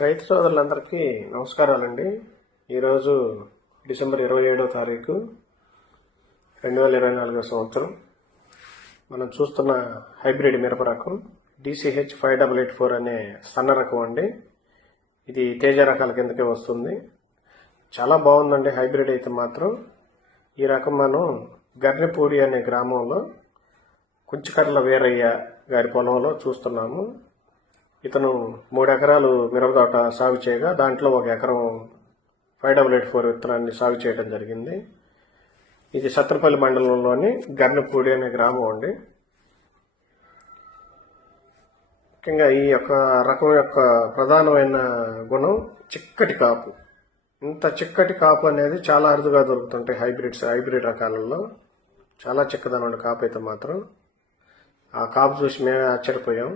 రైతు సోదరులందరికీ నమస్కారాలండి. ఈరోజు డిసెంబర్ 27వ తారీఖు 2024 సంవత్సరం. మనం చూస్తున్న హైబ్రిడ్ మిరప రకం DCH 5884 అనే సన్న రకం అండి. ఇది తేజ రకాల కిందకే వస్తుంది. చాలా బాగుందండి హైబ్రిడ్ అయితే మాత్రం. ఈ రకం మనం గర్నెపూడి అనే గ్రామంలో కుంచకర్ల వీరయ్య గారి పొలంలో చూస్తున్నాము. ఇతను 3 ఎకరాలు మిరప తోట సాగు చేయగా దాంట్లో 1 ఎకరం 5884 విత్తనాన్ని సాగు చేయడం జరిగింది. ఇది సత్తెనపల్లి మండలంలోని గర్నెపూడి అనే గ్రామం అండి. ముఖ్యంగా ఈ యొక్క రకం యొక్క ప్రధానమైన గుణం చిక్కటి కాపు. ఇంత చిక్కటి కాపు అనేది చాలా అరుదుగా దొరుకుతుంటాయి హైబ్రిడ్ రకాలలో. చాలా చిక్కదనం కాపు అయితే మాత్రం. ఆ కాపు చూసి మేమే ఆశ్చర్యపోయాం.